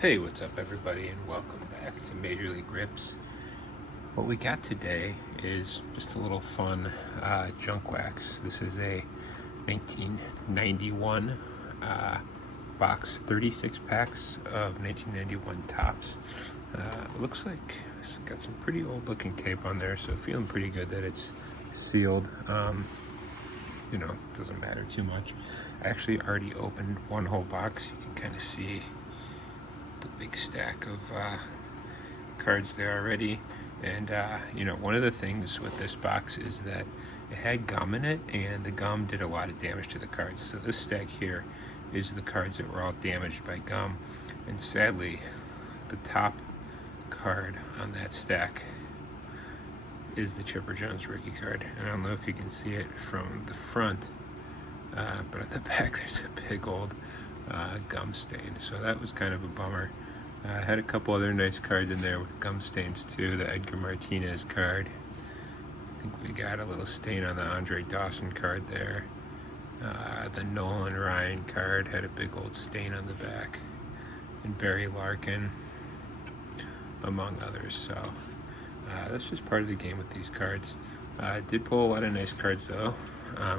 Hey, what's up, everybody, and welcome back to Major League Grips. What we got today is just a little fun junk wax. This is a 1991 box, 36 packs of 1991 Topps. Looks like it's got some pretty old looking tape on there, so feeling pretty good that it's sealed. Doesn't matter too much. I actually already opened one whole box. You can kind of see the big stack of cards there already. And one of the things with this box is that it had gum in it, and the gum did a lot of damage to the cards. So this stack here is the cards that were all damaged by gum, and sadly the top card on that stack is the Chipper Jones rookie card. And I don't know if you can see it from the front, but on the back there's a big old gum stain, so that was kind of a bummer. I had a couple other nice cards in there with gum stains too. The Edgar Martinez card, I think we got a little stain on the Andre Dawson card there. The Nolan Ryan card had a big old stain on the back, and Barry Larkin, among others. So that's just part of the game with these cards. I did pull a lot of nice cards though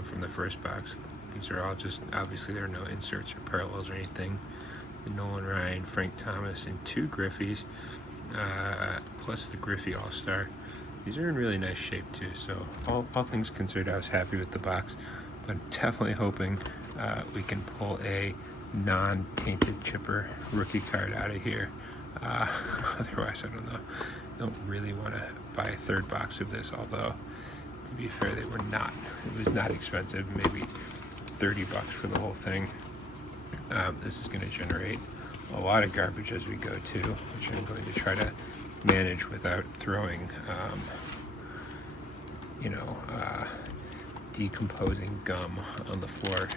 from the first box. These are all just, obviously there are no inserts or parallels or anything. The Nolan Ryan, Frank Thomas, and two Griffies, plus the Griffey All-Star. These are in really nice shape too, so all things considered, I was happy with the box, but I'm definitely hoping we can pull a non-tainted Chipper rookie card out of here. Otherwise, I don't know. Don't really want to buy a third box of this, although to be fair, it was not expensive, maybe $30 for the whole thing. This is going to generate a lot of garbage as we go too, which I'm going to try to manage without throwing decomposing gum on the floor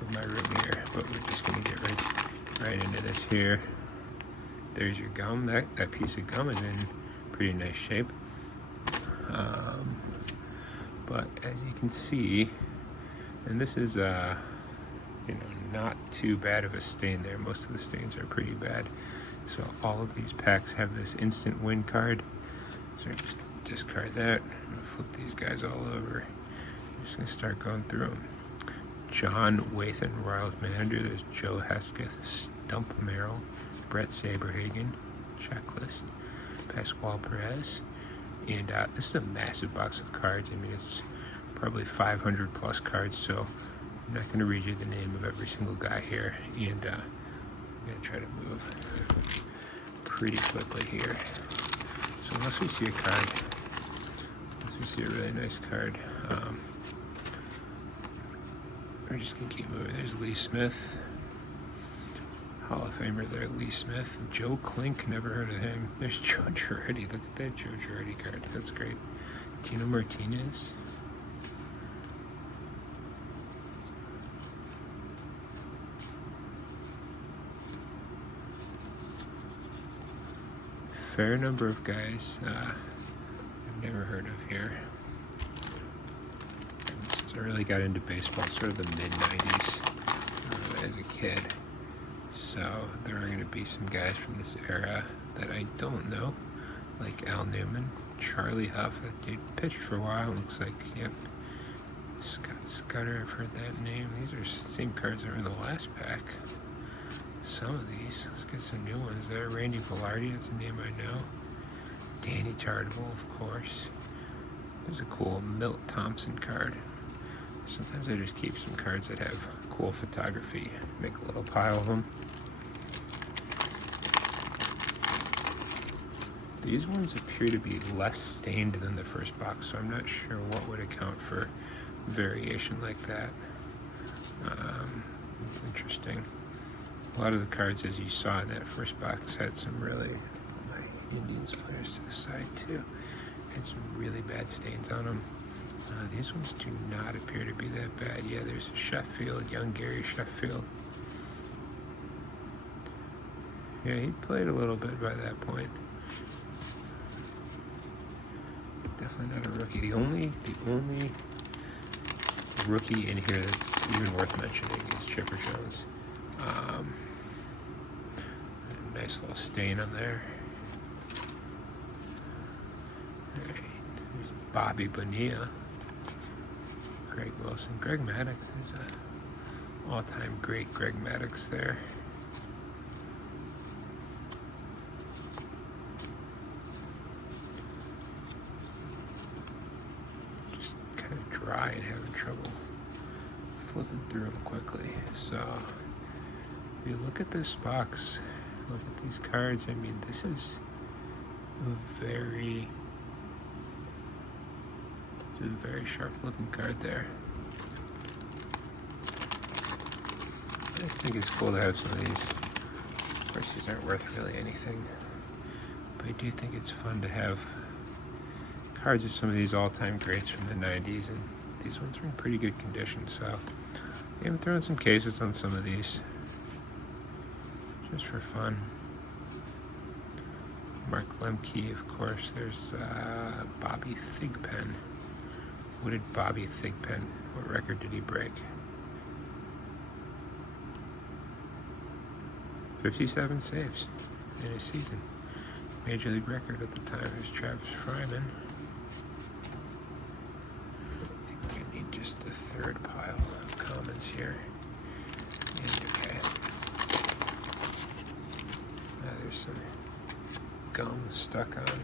of my room here. But we're just going to get right into this here. There's your gum. That piece of gum is in pretty nice shape. But as you can see, and this is not too bad of a stain there. Most of the stains are pretty bad. So all of these packs have this instant win card. So I'm just gonna discard that. I'm gonna flip these guys all over. I'm just gonna start going through them. John Wathan, Royals manager. There's Joe Hesketh, Stump Merrill, Brett Saberhagen, checklist, Pascual Perez. And this is a massive box of cards. I mean, it's probably 500 plus cards, so I'm not going to read you the name of every single guy here, and I'm going to try to move pretty quickly here. So unless we see a card, unless we see a really nice card, we're just going to keep moving. There's Lee Smith, Hall of Famer there, Lee Smith. Joe Klink, never heard of him. There's Joe Girardi. Look at that Joe Girardi card. That's great. Tino Martinez. Fair number of guys I've never heard of here. Since I really got into baseball sort of the mid-90s as a kid. So there are going to be some guys from this era that I don't know, like Al Newman, Charlie Huff. That dude pitched for a while, looks like. Yep. Scott Scudder, I've heard that name. These are the same cards that were in the last pack. Some of these. Let's get some new ones there. Randy Velarde, that's a name I know. Danny Tartabull, of course. There's a cool Milt Thompson card. Sometimes I just keep some cards that have cool photography. Make a little pile of them. These ones appear to be less stained than the first box, so I'm not sure what would account for variation like that. It's interesting. A lot of the cards, as you saw in that first box, had some really, my Indians players to the side too, had some really bad stains on them. These ones do not appear to be that bad. Yeah, there's a Sheffield, young Gary Sheffield. Yeah, he played a little bit by that point. Definitely not a rookie. The only rookie in here that's even worth mentioning is Chipper Jones. nice little stain on there. All right, there's Bobby Bonilla, Greg Wilson, Greg Maddux. There's a all-time great Greg Maddux there. Just kind of dry and having trouble flipping through them quickly. So if you look at this box, look at these cards, I mean, this is a very sharp looking card there. I just think it's cool to have some of these. Of course, these aren't worth really anything, but I do think it's fun to have cards of some of these all-time greats from the 90s, and these ones are in pretty good condition, so I'm throwing some cases on some of these just for fun. Mark Lemke, of course. There's Bobby Thigpen. What did Bobby Thigpen, what record did he break? 57 saves in a season. Major league record at the time. There's Travis Fryman. I think we're gonna need just the third pile of comments here. And okay. Now there's some gum stuck on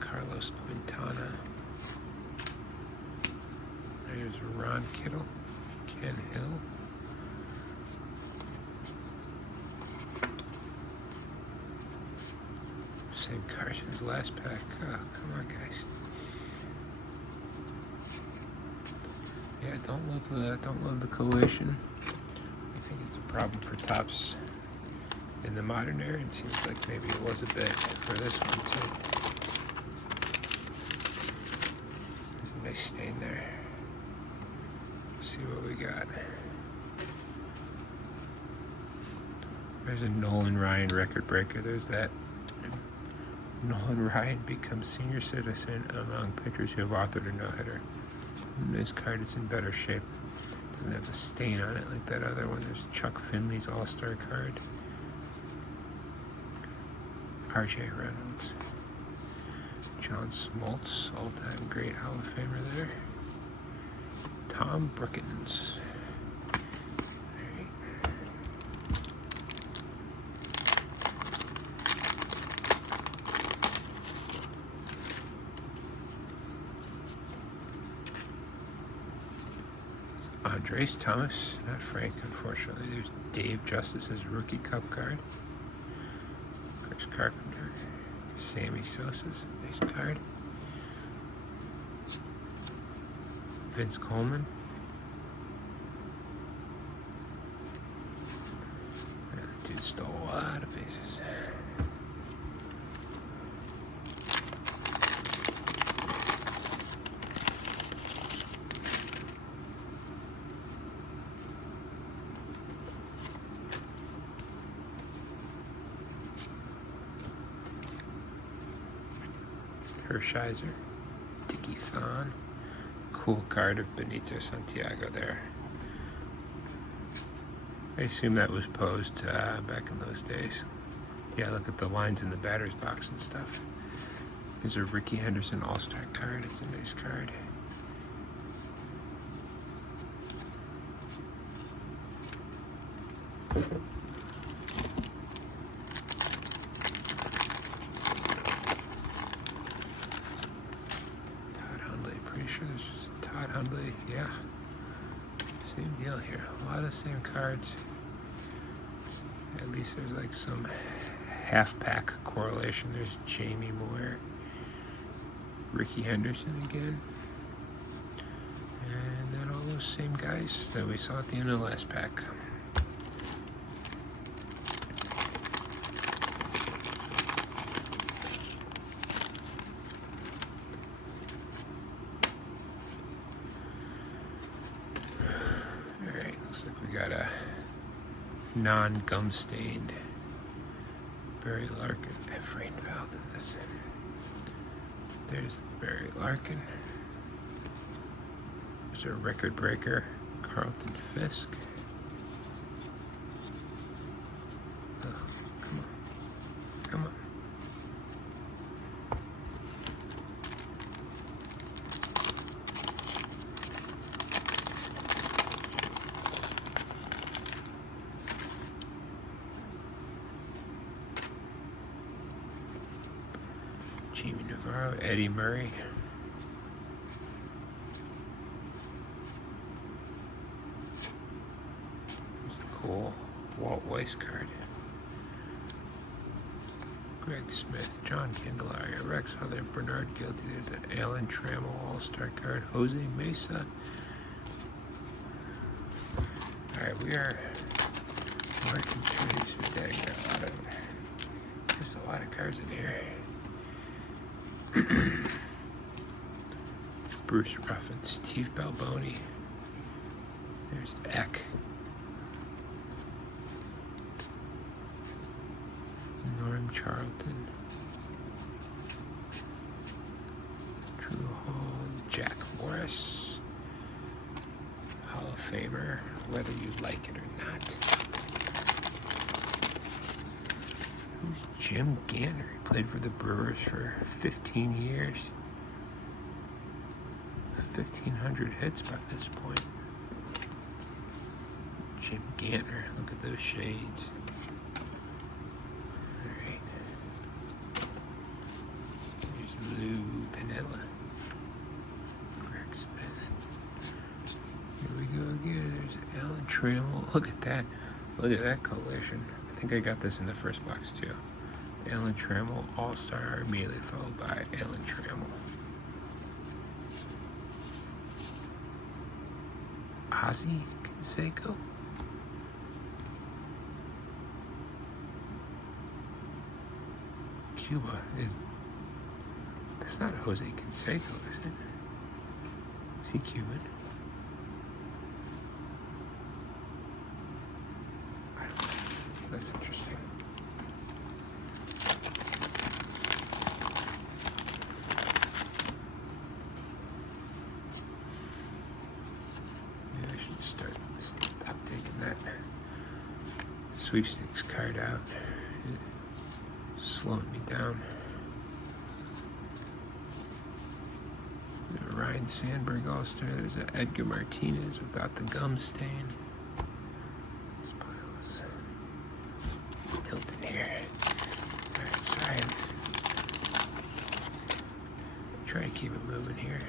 Carlos Quintana. There's Ron Kittle, Ken Hill. Same card as last pack. Oh, come on, guys. Yeah, don't love the collation. I think it's a problem for Topps in the modern era. It seems like maybe it was a bit for this one too. There's a nice stain there. Let's see what we got. There's a Nolan Ryan record breaker. There's that. Nolan Ryan becomes senior citizen among pitchers who have authored a no-hitter. This card is in better shape. Doesn't have a stain on it like that other one. There's Chuck Finley's All-Star card. R.J. Reynolds. John Smoltz, all-time great Hall of Famer there. Tom Brookins. Andres Thomas, not Frank, unfortunately. There's Dave Justice's rookie cup card. Chris Carpenter. Sammy Sosa's nice card. Vince Coleman. That dude stole a lot of bases. Hershiser, Dickie Thon, cool card of Benito Santiago there. I assume that was posed back in those days. Yeah, look at the lines in the batter's box and stuff. Here's a Ricky Henderson All-Star card. It's a nice card. Todd Hundley, yeah. Same deal here. A lot of the same cards. At least there's like some half-pack correlation. There's Jamie Moore. Ricky Henderson again. And then all those same guys that we saw at the end of the last pack. We got a non-gum stained Barry Larkin. I've rained out in this. There's Barry Larkin. There's a record breaker, Carlton Fisk. Oh, come on. Navarro, Eddie Murray. Cool Walt Weiss card. Greg Smith, John Candelaria, Rex Heather, Bernard Guilty. There's an Alan Trammell All-Star card. Jose Mesa. Alright, we are working through these. There's a lot of cards in here. Bruce Ruffin, Steve Balboni. There's Eck. Norm Charlton. Drew Hall, Jack Morris. Hall of Famer, whether you like it or not. Who's Jim Gantner? He played for the Brewers for 15 years. 1,500 hits by this point. Jim Gantner, look at those shades. Alright. There's Lou Piniella. Greg Smith. Here we go again. There's Alan Trammell. Look at that. Look at that collision. I think I got this in the first box too. Alan Trammell, All-Star, immediately followed by Alan Trammell. Ozzie Canseco. Cuba is. That's not Jose Canseco, is it? Is he Cuban? I don't know. That's interesting. Stop taking that sweepstakes card out. It's slowing me down. There's a Ryan Sandberg All-Star. There's an Edgar Martinez without the gum stain. This pile is tilting here. Alright, sorry. Try to keep it moving here.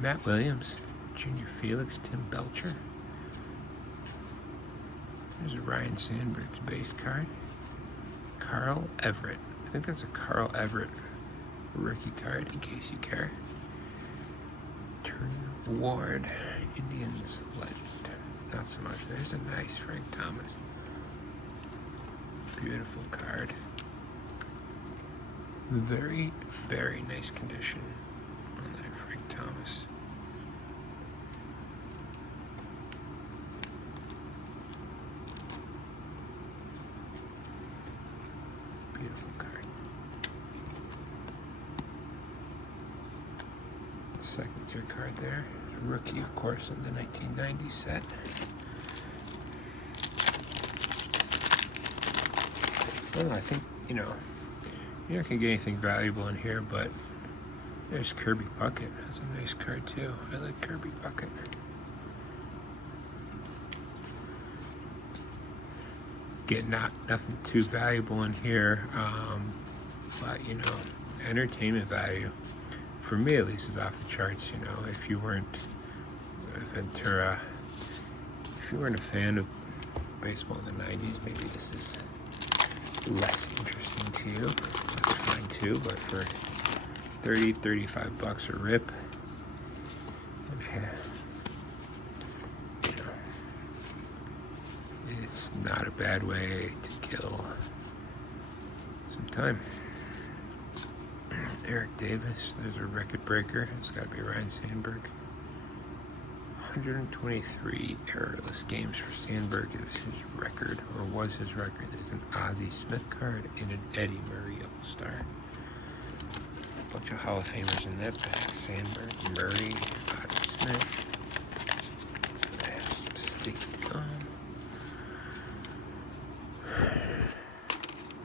Matt Williams. Junior Felix, Tim Belcher. There's a Ryan Sandberg's base card. Carl Everett. I think that's a Carl Everett rookie card, in case you care. Turner Ward, Indians legend. Not so much. There's a nice Frank Thomas. Beautiful card. Very, very nice condition on that Frank Thomas. Beautiful card. Second year card there. Rookie, of course, in the 1990 set. Well, I think, you're not going to get anything valuable in here, but there's Kirby Puckett. That's a nice card, too. I like Kirby Puckett. Get nothing too valuable in here, but entertainment value for me at least is off the charts. If you weren't Ventura, if you weren't a fan of baseball in the 90s, maybe this is less interesting to you. That's fine too, but for $30-35 a rip, it's not a bad way to kill some time. Eric Davis, there's a record breaker. It's got to be Ryan Sandberg. 123 errorless games for Sandberg. It was his record, or was his record. There's an Ozzie Smith card and an Eddie Murray All-Star. A bunch of Hall of Famers in that pack. Sandberg, Murray, Ozzie Smith. Sticky gum.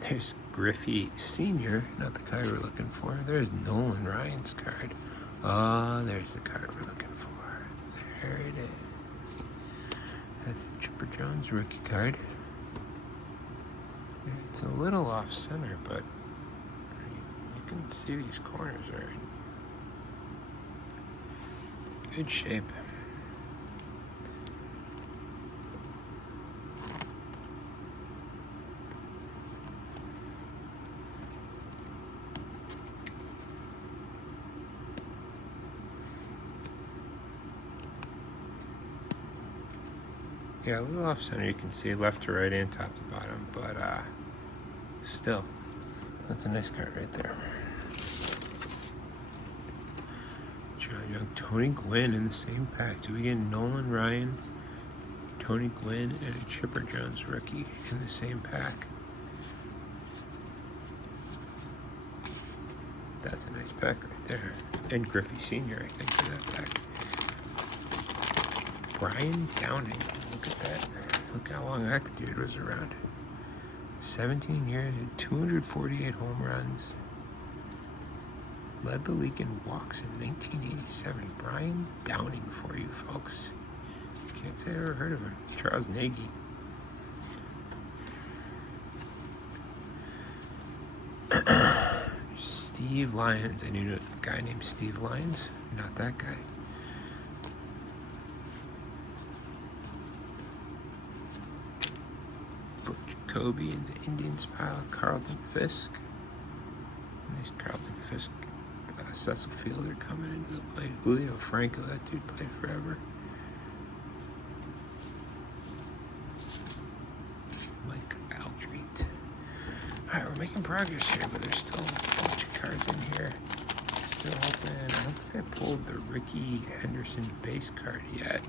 There's Griffey Sr., not the card we're looking for. There's Nolan Ryan's card. Oh, there's the card we're looking for. There it is. That's the Chipper Jones rookie card. It's a little off center, but you You can see these corners are in good shape. Yeah, a little off center, you can see left to right and top to bottom, but still, that's a nice card right there. John Young, Tony Gwynn in the same pack. Do we get Nolan Ryan, Tony Gwynn, and a Chipper Jones rookie in the same pack? That's a nice pack right there. And Griffey Sr., I think, for that pack. Brian Downing. Look at that. Look how long that dude was around. 17 years and 248 home runs. Led the league in walks in 1987. Brian Downing for you folks. Can't say I ever heard of him. Charles Nagy. Steve Lyons. I knew a guy named Steve Lyons. Not that guy. Kobe in the Indians pile. Carlton Fisk. Nice Carlton Fisk. Cecil Fielder coming into the play. Julio Franco, that dude played forever. Mike Aldrete. Alright, we're making progress here, but there's still a bunch of cards in here. Still open. I don't think I pulled the Ricky Henderson base card yet.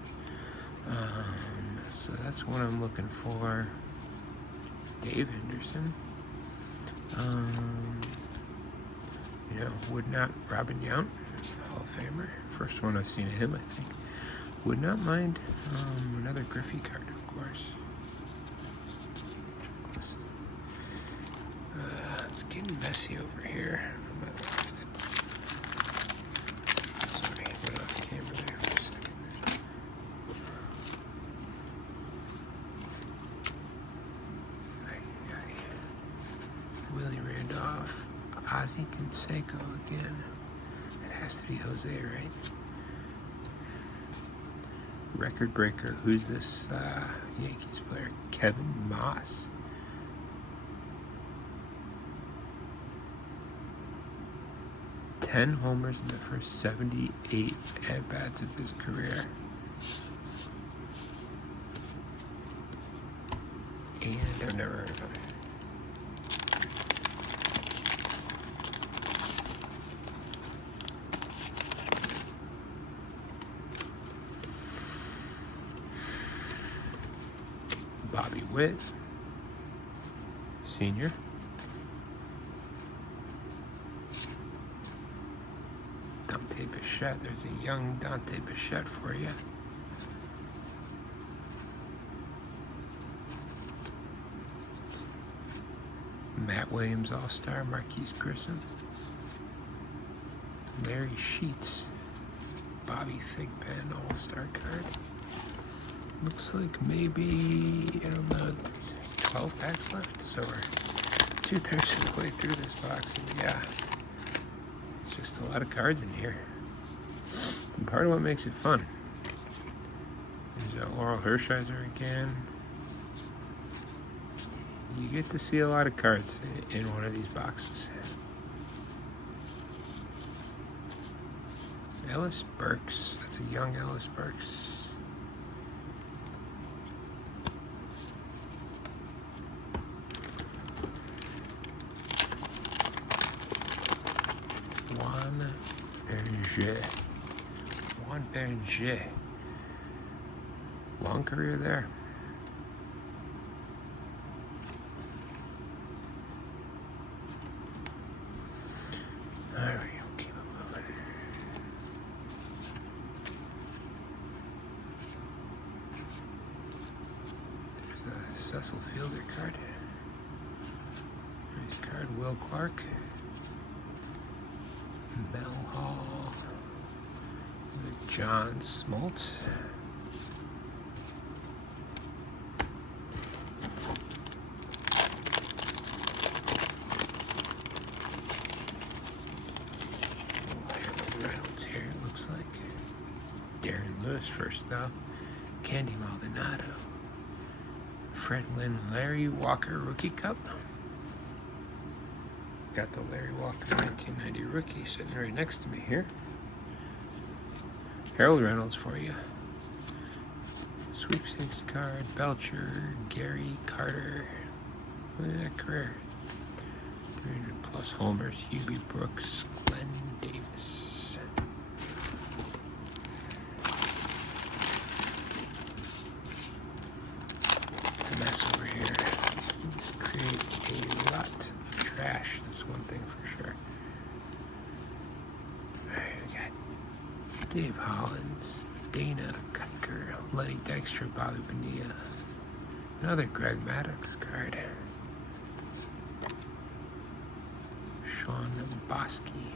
So that's what I'm looking for. Dave Henderson. You know, would not Robin Yount, Hall of Famer. First one I've seen of him, I think. Would not mind another Griffey card, of course. It's getting messy over here. Sorry, went off camera there for a second. Willie Randolph, Ozzie Canseco again. It has to be Jose, right? Record breaker. Who's this Yankees player? Kevin Moss. Ten homers in the first 78 at-bats of his career. And I've never heard of him. Bobby Witt, Senior. Dante Bichette. There's a young Dante Bichette for you. Matt Williams All-Star, Marquise Grissom. Larry Sheets, Bobby Thigpen All-Star card. Looks like maybe, I don't know, 12 packs left, so we're 2/3 of the way through this box, and yeah, it's just a lot of cards in here. And part of what makes it fun is Oral Hershiser again. You get to see a lot of cards in one of these boxes. Ellis Burks, that's a young Ellis Burks. Juan Berger. Long career there. Alright, we'll keep it moving. There's a Cecil Fielder card. Nice card, Will Clark. Mel Hall. John Smoltz. stuff. Candy Maldonado. Franklin Larry Walker Rookie Cup. Got the Larry Walker 1990 rookie sitting right next to me here. Harold Reynolds for you. Sweepstakes card. Belcher, Gary Carter. Look at that career. 300 plus homers. Hubie Brooks, Glenn Davis. It's a mess over here. These create a lot of trash. That's one thing for sure. Alright, we got Dave Hollins, Dana Kiker, Lenny Dykstra, Bobby Bonilla. Another Greg Maddux card. Sean Bosky.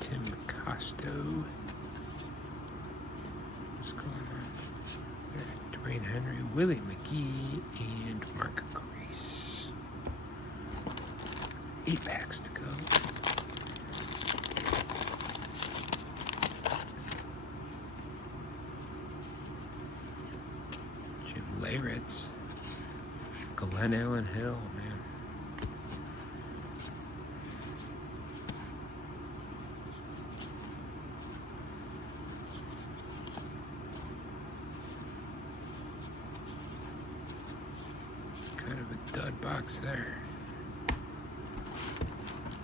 Tim Costo. What's going on? There, Dwayne Henry, Willie McGee, and Mark Grace. 8 packs to go. Jim Leyritz. Glenn Allen Hill, man. Kind of a dud box there.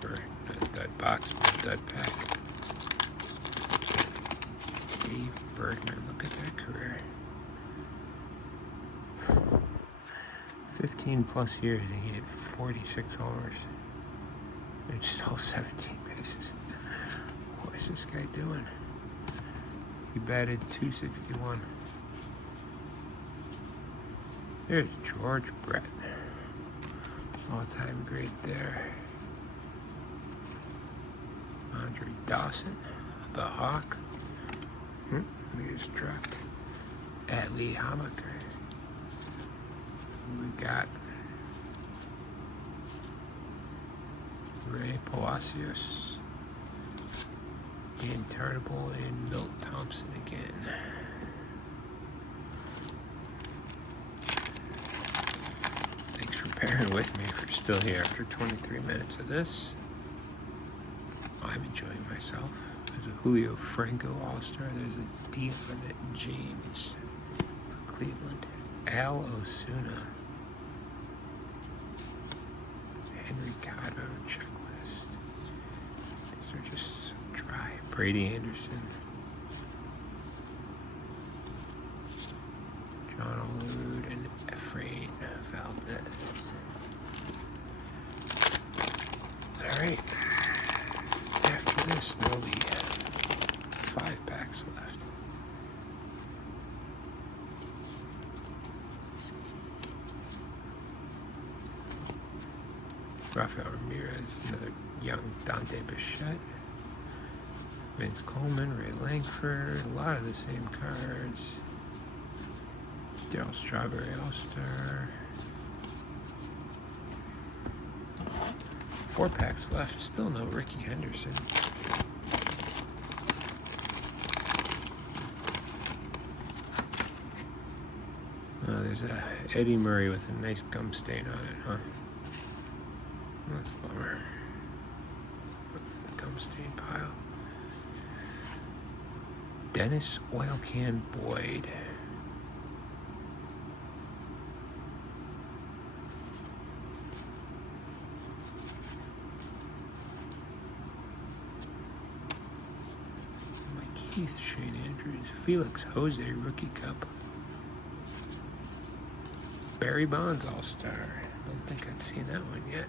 Or not a dud box, but a dud pack. Dave Bergman, look at that career. 15 plus years and he hit 46 homers. And stole 17 bases. What is this guy doing? He batted .261. There's George Brett. All-time great there. Andre Dawson, the Hawk. We just dropped Adley Hamaker. We got Ray Palacios, Dan Tartable, and Milt Thompson again. Thanks for bearing with me for still here after 23 minutes of this. I'm enjoying myself. There's a Julio Franco All-Star. There's a Dion James for Cleveland. Al Osuna. Henry Cotto checklist. These are just so dry. Brady Anderson. John Olude and Efrain Valdez. Alright. After this, there'll be 5 packs left. Rafael Ramirez, another young Dante Bichette. Vince Coleman, Ray Langford, a lot of the same cards. Darryl Strawberry All-Star. 4 packs left, still no Ricky Henderson. Oh, there's a Eddie Murray with a nice gum stain on it, huh? That's a bummer. The gum stain pile. Dennis Oil Can Boyd. Mike Heath, Shane Andrews, Felix Jose Rookie Cup. Barry Bonds All-Star. I don't think I've seen that one yet.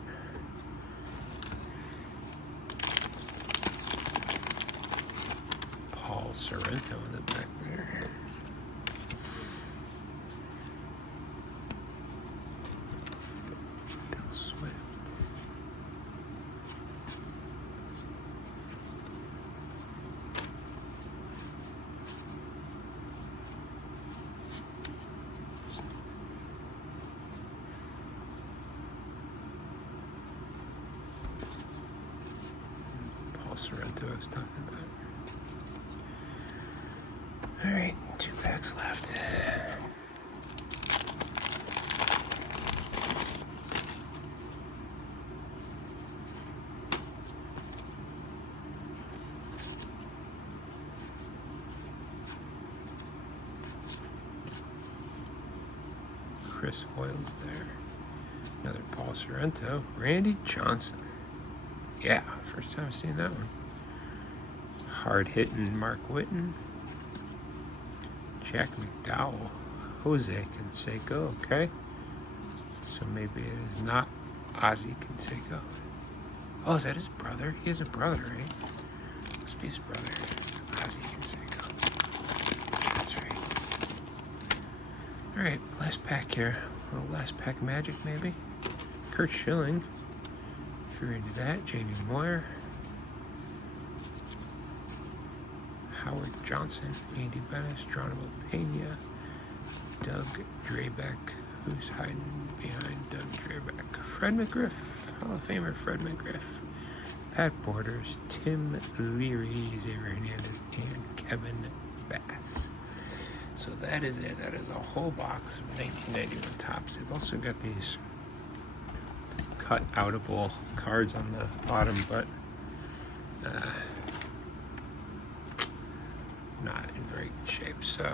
Paul Sorrento in the back there. Bill Swift. That's Paul Sorrento I was talking about. packs left. Chris Hoyle's there. Another Paul Sorrento. Randy Johnson. Yeah, first time I've seen that one. Hard hitting Mark Whiten. Jack McDowell. Jose Canseco, okay. So maybe it is not Ozzie Canseco. Oh, is that his brother? He has a brother, right? Must be his brother. Ozzie Canseco. That's right. Alright, last pack here. A little last pack magic, maybe. Kurt Schilling. If you're into that. Jamie Moyer. Howard Johnson. Andy Bennis. Geronimo Pena. Doug Drabeck. Who's hiding behind Doug Drabeck? Fred McGriff. Hall of Famer Fred McGriff. Pat Borders. Tim Leary. Xavier Hernandez. And Kevin Bass. So that is it. That is a whole box of 1991 Topps. They've also got these cut outable cards on the bottom, but not in very good shape. So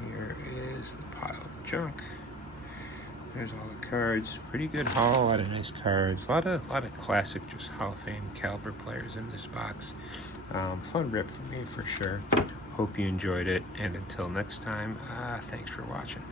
here is the pile of junk. There's all the cards. Pretty good haul. A lot of nice cards. A lot of classic, just Hall of Fame caliber players in this box. Fun rip for me for sure. Hope you enjoyed it, and until next time, thanks for watching.